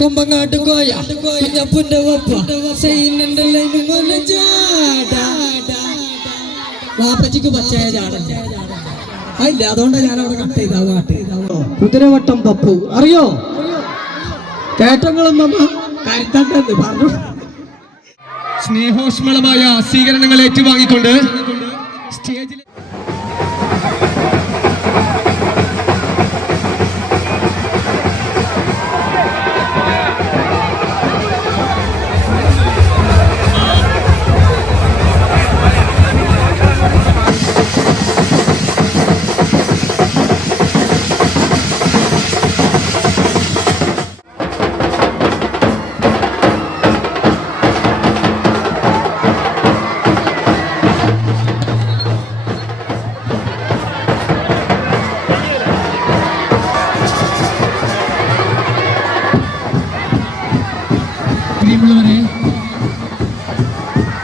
കൊമ്പങ്ങാട്ട് കോയ കുഞ്ഞപ്പുന്റെ ഒപ്പ വാപ്പച്ചിക്ക് പച്ചയ ചാട ഇല്ല, അതുകൊണ്ടാണ് ഞാൻ അവിടെ കട്ട് ചെയ്താ പാട്ട്. കുതിരവട്ടം പപ്പു അറിയോ? കേട്ടങ്ങളൊന്നും കരുത്തണ്ടെന്ന് പറഞ്ഞു. സ്നേഹോഷ്മളമായ സ്വീകരണങ്ങൾ ഏറ്റുവാങ്ങിക്കൊണ്ട് സ്റ്റേജിൽ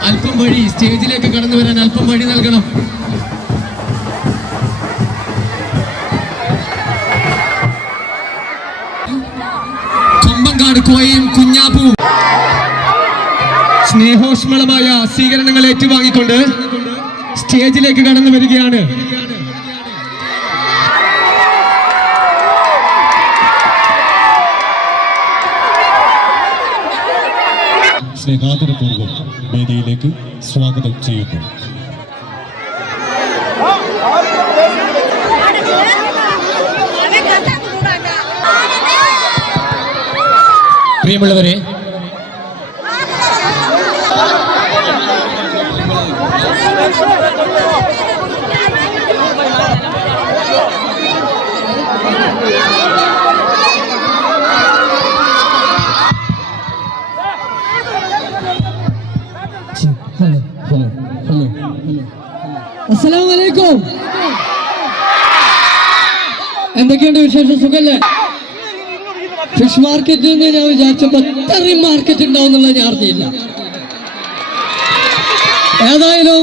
അല്പം വഴി സ്റ്റേജിലേക്ക് കടന്നു വരാൻ അല്പം വഴി നൽകണം. കൊമ്പങ്കാട് കോയയും കുഞ്ഞാപ്പുവും സ്നേഹോഷ്മളമായ സ്വീകരണങ്ങൾ ഏറ്റുവാങ്ങിക്കൊണ്ട് സ്റ്റേജിലേക്ക് കടന്നു വരികയാണ്. സ്നേഹാദരപൂർവ്വം വേദിയിലേക്ക് സ്വാഗതം ചെയ്യുന്നു. പ്രിയമുള്ളവരെ, അസ്സലാമലൈക്കും. എന്തൊക്കെയുണ്ട് വിശേഷം? സുഖല്ലേ? ഫിഷ് മാർക്കറ്റിൽ നിന്ന് ഞാൻ വിചാരിച്ചപ്പോ ഇത്രയും മാർക്കറ്റ് ഉണ്ടാവും എന്നുള്ളത് ഞാൻ അറിഞ്ഞില്ല. ഏതായാലും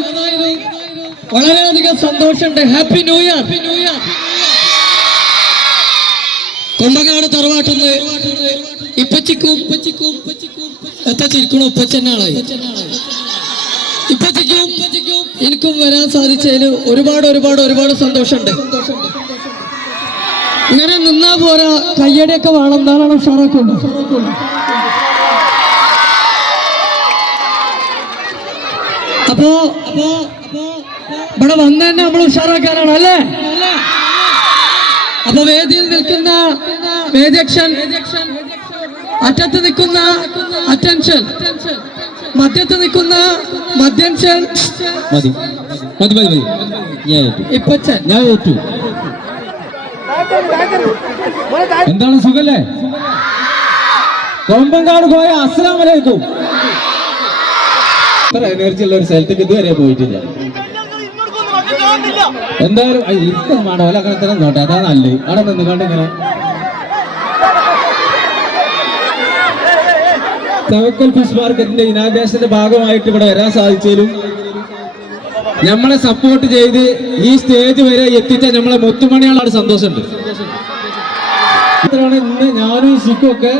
വളരെയധികം സന്തോഷമുണ്ട്. Happy new year. കൊമ്പങ്ങാട് തറവാട്ടുന്ന് ഇപ്പച്ചിക്കും എത്തിച്ചിരിക്കണു. ഉപ്പച്ചനാണ്. ഇപ്പച്ചിക്കും എനിക്കും വരാൻ സാധിച്ചതിൽ ഒരുപാട് സന്തോഷമുണ്ട്. ഇങ്ങനെ നിന്നാ പോരാ, കയ്യടിയൊക്കെ വേണം. എന്താണോ ഉഷാറാക്കുള്ളൂ. അപ്പോ ഇവിടെ വന്ന് തന്നെ നമ്മൾ ഉഷാറാക്കാനാണ് അല്ലേ? അപ്പൊ വേദിയിൽ നിൽക്കുന്ന വേദ്യക്ഷൻ, അറ്റത്ത് നിൽക്കുന്ന അറ്റൻഷൻ, മധ്യത്ത് നിൽക്കുന്ന മധ്യൻഷൻ, ഇപ്പച്ചൻ. ഞാൻ ഏറ്റു. എന്താണ് സുഖല്ലേ? കൊമ്പങ്കാട് പോയ അസ്സലാമലൈക്കും. അത്ര എനർജി ഉള്ള ഒരു സ്ഥലത്തേക്ക് ഇതുവരെ പോയിട്ടില്ല. എന്തായാലും ഇരിക്കും വേണം. ഓല അങ്ങനെ തന്നെ നോട്ടെ, അതാ നല്ലത്. അവിടെ നിന്നുകൊണ്ട് ഇങ്ങനെ തവക്കൽ ഫിഷ് മാർക്കറ്റിന്റെ ഇനാഗ്രേഷന്റെ ഭാഗമായിട്ട് ഇവിടെ വരാൻ സാധിച്ചാലും നമ്മളെ സപ്പോർട്ട് ചെയ്ത് ഈ സ്റ്റേജ് വരെ എത്തിച്ച നമ്മളെ മുത്തുമണികളാണ്. സന്തോഷമുണ്ട്. ഇന്ന് ഞാനും ശിക്കും ഒക്കെ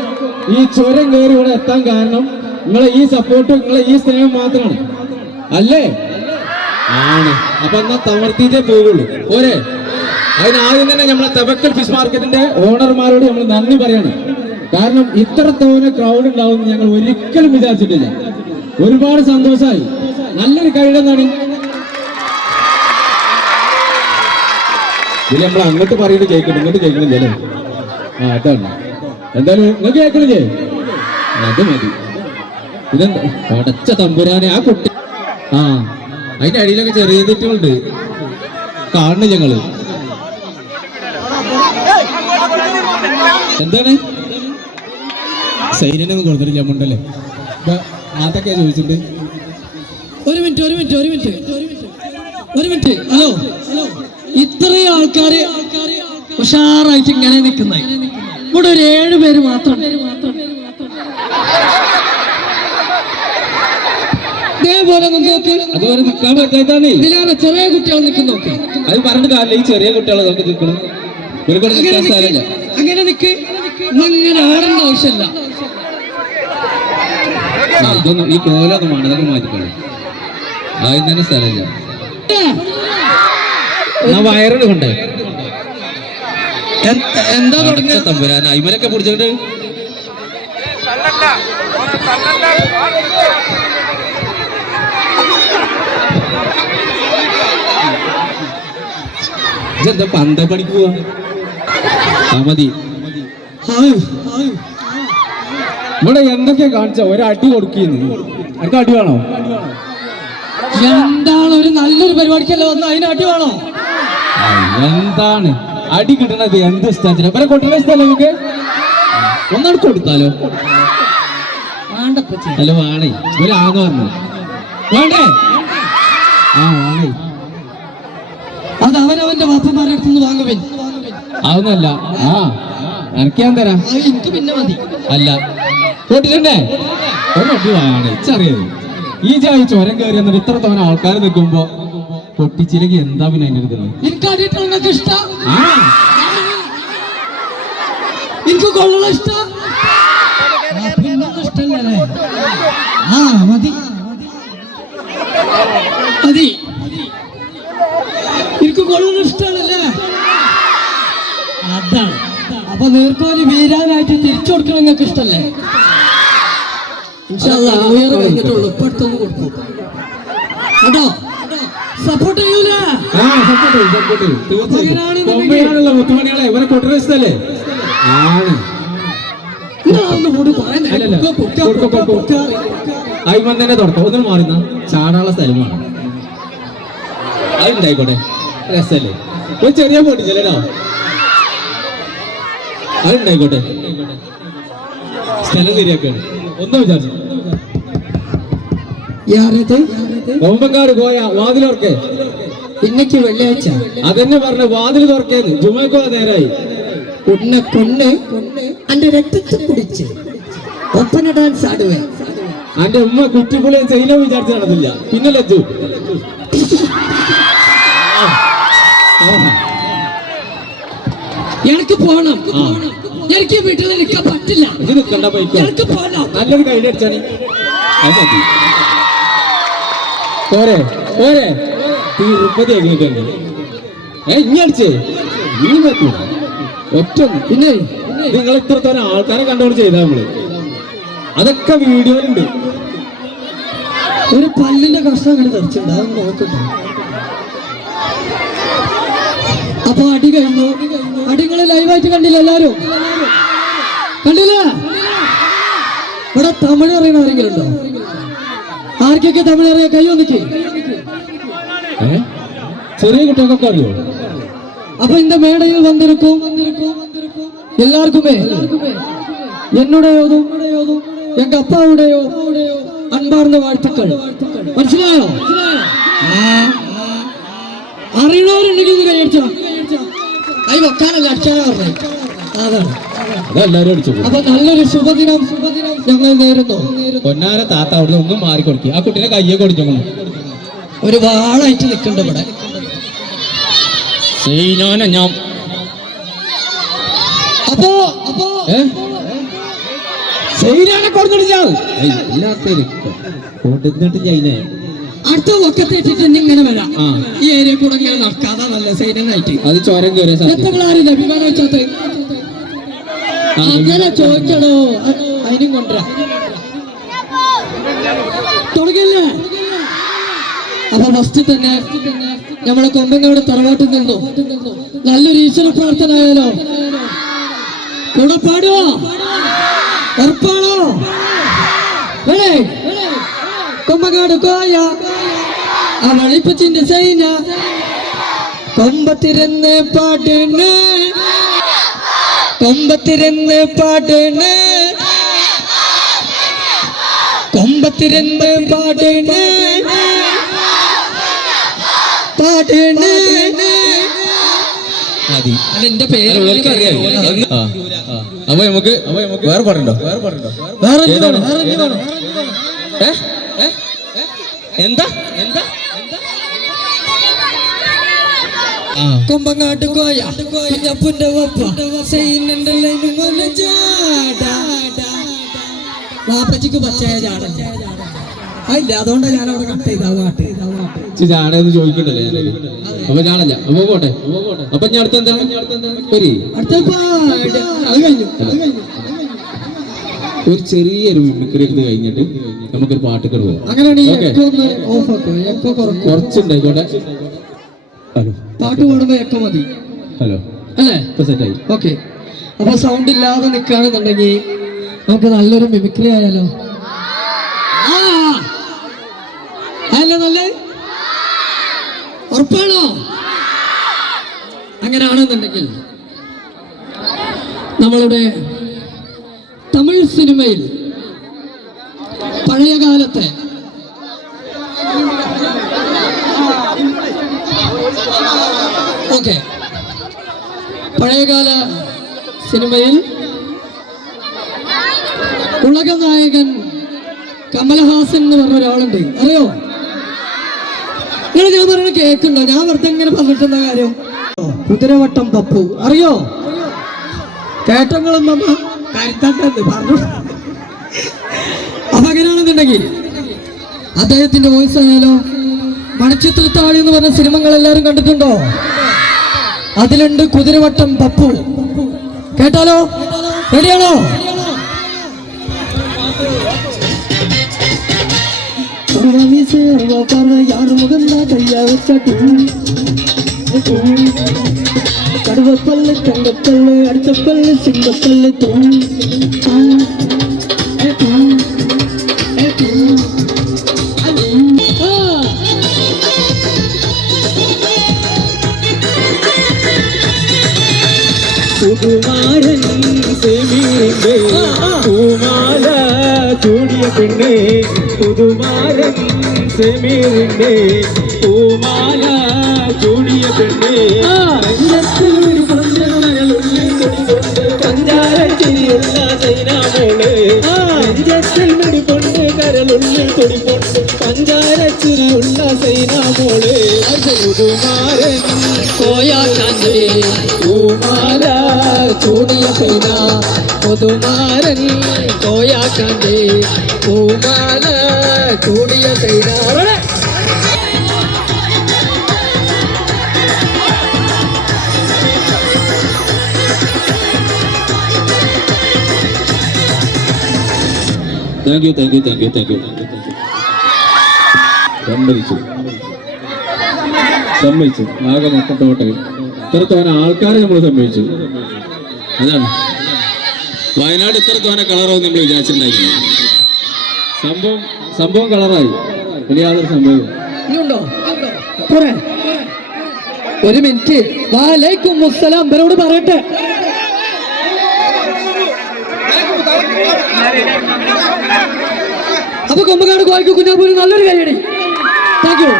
ഈ ചുരം കയറി ഇവിടെ എത്താൻ കാരണം നിങ്ങളെ ഈ സപ്പോർട്ടും നിങ്ങളെ ഈ സ്നേഹം മാത്രമാണ് അല്ലേ? ആണ്. അപ്പൊ എന്നാ തമർത്തിയിട്ടേ പോകുള്ളൂ. പോരെ? അതിനാദ്യം തന്നെ നമ്മളെ തവക്കൽ ഫിഷ് മാർക്കറ്റിന്റെ ഓണർമാരോട് നമ്മൾ നന്ദി പറയണം. കാരണം ഇത്രത്തോനെ ക്രൗഡ് ഉണ്ടാവുമെന്ന് ഞങ്ങൾ ഒരിക്കലും വിചാരിച്ചിട്ടില്ല. ഒരുപാട് സന്തോഷമായി. നല്ലൊരു കഴിവെന്നാണ്. ഇതിൽ നമ്മൾ അങ്ങോട്ട് പറയുന്നത് കേൾക്കണം, ഇങ്ങോട്ട് കേൾക്കണില്ലേ? അതാണ്. എന്തായാലും നിങ്ങൾക്ക് കേൾക്കണില്ലേ? അത് മതി. ഇതെന്താ പടച്ച തമ്പുരാനെ, ആ കുട്ടി അതിന്റെ അടിയിലൊക്കെ ചെറിയ തെറ്റുകളുണ്ട്, കാണുന്നില്ല ഞങ്ങള്. എന്താണ് സൈനൊന്നും കൊടുത്തിട്ടില്ല മുണ്ടല്ലേ? അതൊക്കെ ചോദിച്ചിട്ടുണ്ട്. ഒരു മിനിറ്റ്. ഹലോ, ഇത്രയും ആൾക്കാര് ഉഷാറായിട്ട് ഇങ്ങനെ നിൽക്കുന്ന ഇവിടെ ഒരു 7 പേര് മാത്രം. ഇതേപോലെ നോക്ക്. അതുപോലെ നിൽക്കാൻ പറ്റാത്തതാണ്. ഇതിലാണ് ചെറിയ കുട്ടികൾ നിൽക്കുന്നു. നോക്ക്. അത് പറഞ്ഞിട്ട് കാര്യമില്ല. ഈ ചെറിയ കുട്ടികളെ നമുക്ക് നിൽക്കണം. അങ്ങനെ നിക്ക്. ഇങ്ങനെ ആടേണ്ട ആവശ്യമില്ല. ഇതൊന്നും ഈ കോലൊന്നും വേണ്ട, അതൊക്കെ മാറ്റിക്കളി. ആദ്യം തന്നെ സ്ഥലമില്ല. വയറിന് കൊണ്ടേ എന്താ തുടങ്ങിയ തമ്പുരാൻ അയിമലൊക്കെ പിടിച്ചിട്ട് ഇതെന്താ പന്ത പണിക്ക് പോവാ? മതി. ഇവിടെ എന്തൊക്കെ കാണിച്ച ഒരടി കൊടുക്കുന്നു. എനിക്ക് അടി വേണോ? എന്താണ് ഒരു നല്ലൊരു പരിപാടിക്കല്ലേ വന്ന് അതിന് അടി വേണോ? എന്താണ് അടി കിട്ടണത്? എന്ത് ഇഷ്ടം ഇവരെ കൊട്ടുന്ന ഇഷ്ടമല്ലേ നിങ്ങൾക്ക്? ഒന്നാണ് കൊടുത്താലോ? അല്ല വേണേ, ഒരാന്ന് പറഞ്ഞു വേണ്ടേ? ആ വേണേ. അത് അവനവന്റെ വാപ്പന്മാരുടെ അടുത്തുനിന്ന് വാങ്ങുവൻ. അതൊന്നല്ല. ആ എനിക്ക് ഞാൻ തരാം. എനിക്ക് പിന്നെ മതി. അല്ല കേട്ടിട്ടുണ്ടേ ഒരടി വേണേ. ഇച്ചറിയത് ഈ ജായി ചുരം കയറി എന്നിട്ട് ഇത്ര തോന്നെ ആൾക്കാർ നിൽക്കുമ്പോ പൊട്ടിച്ചില്ലെങ്കിൽ എന്താ പിന്നെ അതിന്റെ ഇതില്? എനിക്ക് അടിയിട്ടുള്ളത് ഇഷ്ടം. ആ എനിക്ക് കൊള്ള ഇഷ്ടം. പിന്നെ ഇഷ്ടല്ലേ? ആ മതി മതി. എനിക്ക് കൊള്ള ഇഷ്ടമല്ലേ? അതാണ്. അപ്പൊ നീർക്കോലി വീരാനായിട്ട് തിരിച്ചു കൊടുക്കണം. നിങ്ങൾക്ക് ഇഷ്ടല്ലേ? കഴിഞ്ഞിട്ടുള്ളൂ. ഇപ്പൊ അടുത്തൊന്ന് കൊടുക്കും കേട്ടോ. സപ്പോർട്ട് ചെയ്യൂല. മുത്തുമണികളെ ഇവരെ കൊട്ടുന്ന ഇഷ്ടല്ലേ? ആണ് അയിമൻ തന്നെ തുടക്കം. ഒന്നും മാറുന്ന ചാടാനുള്ള സ്ഥലമാണ്. അതുണ്ടായിക്കോട്ടെ, രസല്ലേ? ഒരു ചെറിയ പൊട്ടിച്ചല്ലേടോ? അതുണ്ടായിക്കോട്ടെ, സ്ഥലം ശരിയാക്കാണ്. ഒന്നും വിചാരിച്ചു കൊമ്പങ്കാട് പോയ വാതിലോർക്കെ ഇന്നക്ക് വെള്ളിയാഴ്ച അതെന്നെ പറഞ്ഞ വാതിൽ തുറക്കേന്ന്. ജുമയ്ക്കോ നേരായി. കൊണ്ണ് അന്റെ രക്തത്തിൽ കുടിച്ച് ഒപ്പന ഡാൻസ് ആടുവേ. അന്റെ ഉമ്മ കുറ്റിപ്പുള്ളിയും ചെയ്യില്ല വിചാരിച്ചു നടന്നില്ല. പിന്നെ ലജ്ജു എനിക്ക് പോണം. എനിക്ക് വീട്ടിൽ നിൽക്കാൻ പറ്റില്ല. ഇത് നിൽക്കണ്ട പൈക്ക്. എനിക്ക് പോണം. നല്ലൊരു കൈ അടിച്ചാണ്. അത് മതി. പോരെ പോരെ തിരുപ്പതി എങ്ങനെയുണ്ട്? ഇനി അടിച്ചേ നീ പറ്റൂല ഒറ്റ. പിന്നെ നിങ്ങൾ ഇത്രത്തോളം ആൾക്കാരെ കണ്ടോണ്ട് ചെയ്താ നമ്മള്. അതൊക്കെ വീഡിയോയിലുണ്ട്. ഒരു പല്ലിന്റെ കഷ്ണം അങ്ങനെ തെറിച്ചിട്ടുണ്ട്. അതൊന്ന് നോക്കട്ടെ. അപ്പൊ അടി കഴിഞ്ഞു. അടികള് ലൈവായിട്ട് കണ്ടില്ല? എല്ലാരും കണ്ടില്ല? ഇവിടെ തമിഴ് അറിയണ ആരെങ്കിലും ഉണ്ടോ? ആർക്കൊക്കെ തമിഴ് അറിയാം? കൈ ഒന്നിക്ക്. ചെറിയ കുട്ടികൾക്കൊക്കെ അറിയോ? അപ്പൊ இந்த மேடையில் வந்திருக்கும் எல்லாருக்குமே என்னுடையதும் எங்க அப்பாவுடைய அன்பார்ந்த வாழ்த்துக்கள். മനസ്സിലായോ? അറിയണവരുണ്ടെങ്കിൽ കൈ അടിച്ചോ. കൈ വെക്കാനല്ല, അടിച്ചാലാ പറഞ്ഞത്. അതാണ്. അതെല്ലാരും അടിച്ചു. അപ്പൊ നല്ലൊരു ശുഭദിനം ഞങ്ങൾ നേരുന്നു. പൊന്നാര താത്ത അവിടെ ഒന്നും മാറിക്കൊടുക്കി. ആ കുട്ടീനെ കയ്യെ കൊടുത്തു. ഒരു വാളായിട്ട് നിൽക്കണ്ട ഇവിടെ. ഞാൻ അപ്പോ അടുത്ത വക്കത്തെ ഇട്ടിട്ട് ഇങ്ങനെ വരാം. ഈ ഏരിയ കൂടെ ഇങ്ങനെ നടക്കാതെ നല്ല സൈനായിട്ട്. അത് ചോരം കയറിയ എത്രങ്ങളാരും അഭിമാനം വെച്ചാത്ത അങ്ങനെ ചോദിക്കണോ? അതിനും കൊണ്ടുവരാ തുടങ്ങില്ലേ? അപ്പൊ ഫസ്റ്റ് തന്നെ നമ്മളെ കൊമ്പങ്ങാട് തറവാട്ടിൽ നിന്നു നല്ലൊരു ഈശ്വര പ്രാർത്ഥന ആയാലോ? കൂടെ പാടുവോ? ഉറപ്പാണോ? കൊമ്പങ്ങാട് കോയ അവളിപ്പച്ചിന്റെ സൈന കൊമ്പത്തിരുന്ന് പാടുന്നു, കൊമ്പത്തിരുന്ന് പാടുന്നു, കൊമ്പത്തിരുന്ന് പാടുന്നു, പാടുന്നു. എന്റെ പേര് അപ്പൊ നമുക്ക് വേറെ പാടുണ്ടോ? എന്താ ആ. കൊമ്പങ്ങാട്ട് കോയ കുഞ്ഞപ്പുന്റെ വപ്പ സൈനന്റെ ലൈനും പോലെ ചാട. വാപ്പച്ചിക്ക് പച്ചയ ചാട ഇല്ല, അതുകൊണ്ടാണ് ഞാൻ അവിടെ കട്ട് ചെയ്ത് പാട്ട്. ചാണെന്ന് ചോദിക്കണ്ടല്ലേ ഞാനത്. അപ്പൊ ചാടല്ല. അപ്പൊ പോട്ടെ. അപ്പൊ ഞാൻ അടുത്ത എന്താണ് അടുത്ത അത് കഴിഞ്ഞു. ഒരു ചെറിയൊരു മിമിക്രി എടുത്ത് കഴിഞ്ഞിട്ട് നമുക്കൊരു പാട്ടൊക്കെ പോകാം. അങ്ങനെയാണെങ്കിൽ Okay. എക്കോ ഒന്ന് ഓഫ് ആക്കും, എക്കോ കുറക്കും. കുറച്ചുണ്ടായിക്കോട്ടെ. ഹലോ പാട്ട് പാടുമ്പോ എക്കോ മതി ഹലോ അല്ലേ? ഇപ്പൊ സെറ്റായി. ഓക്കെ, അപ്പൊ സൗണ്ട് ഇല്ലാതെ നിൽക്കുകയാണെന്നുണ്ടെങ്കിൽ നമുക്ക് നല്ലൊരു മിമിക്രി ആയാലോ? അല്ല, നല്ല ഉറപ്പാണോ? അങ്ങനെയാണെന്നുണ്ടെങ്കിൽ നമ്മളുടെ തമിഴ് സിനിമയിൽ പഴയ കാലത്തെ ഓക്കെ പഴയകാല സിനിമയിൽ ഉലക നായകൻ കമൽഹാസൻ എന്ന് പറഞ്ഞ ഒരാളുണ്ട്, അറിയോ? നിങ്ങൾ ഞാൻ പറയണ കേൾക്കുന്നുണ്ടോ? ഞാൻ വെറുതെ ഇങ്ങനെ പറഞ്ഞിട്ടുള്ള കാര്യം. കുതിരവട്ടം പപ്പു അറിയോ? കേട്ടങ്ങളും പറഞ്ഞു. അപ്പൊ അങ്ങനെയാണെന്നുണ്ടെങ്കിൽ അദ്ദേഹത്തിന്റെ വോയിസ് ആയാലോ? മണിച്ചിത്രത്താഴി എന്ന് പറഞ്ഞ സിനിമകൾ എല്ലാവരും കണ്ടിട്ടുണ്ടോ? അതിലുണ്ട് കുതിരവട്ടം പപ്പു. കേട്ടാലോ? റെഡിയാണോ? കടുവപ്പല്ല്, തങ്കപ്പല്ല്, അടുത്തപ്പല്ല്, സിംഗപ്പല്ല് പുതുമാരൻ സെമീറിന്റെ പൂമാല ചൂടിയ പെണ്ണേ, പുതുമാരൻ സെമീറിന്റെ പൂമാല ചൂടിയ പെണ്ണേ, പഞ്ചാരത്തിരിയുള്ള സൈനാമോള്, നെഞ്ചത്തിൽ കരളുള്ളിൽ തൊടിപ്പൊണ്ട് പഞ്ചാരത്തിരിയുള്ള സൈനാമോള്, പുതുമാരൻ കോയാക്കാന്റെ പൂമാല ചൂടിയ പെണ്ണ, പുതുമാരൻ കോയാക്കാന്റെ പൂമാല ചൂടിയ പെണ്ണ. Thank you thank you thank you thank you. സമ്മതിച്ചു ആകെ മൊത്തം ടോട്ടൽ ഇത്ര തോന ആൾക്കാരെ നമ്മൾ സമ്മതിച്ചു. അതാണ് വയനാട് ഇത്ര തോന കളറാവും നമ്മൾ വിചാരിച്ചിട്ടുണ്ടായിരുന്നു. സംഭവം കളറായി. ഇനി യാതൊരു സംഭവം ഇനിയുണ്ടോ? പോരെ? ഒരു മിനിറ്റ്. വാലൈക്കും മുസ്സലാം ഇവരോട് പറയട്ടെ. അപ്പൊ കൊമ്പങ്ങാട് കോഴിക്ക് കുഞ്ഞാപ്പൂര് നല്ലൊരു കൈയടി. Thank you.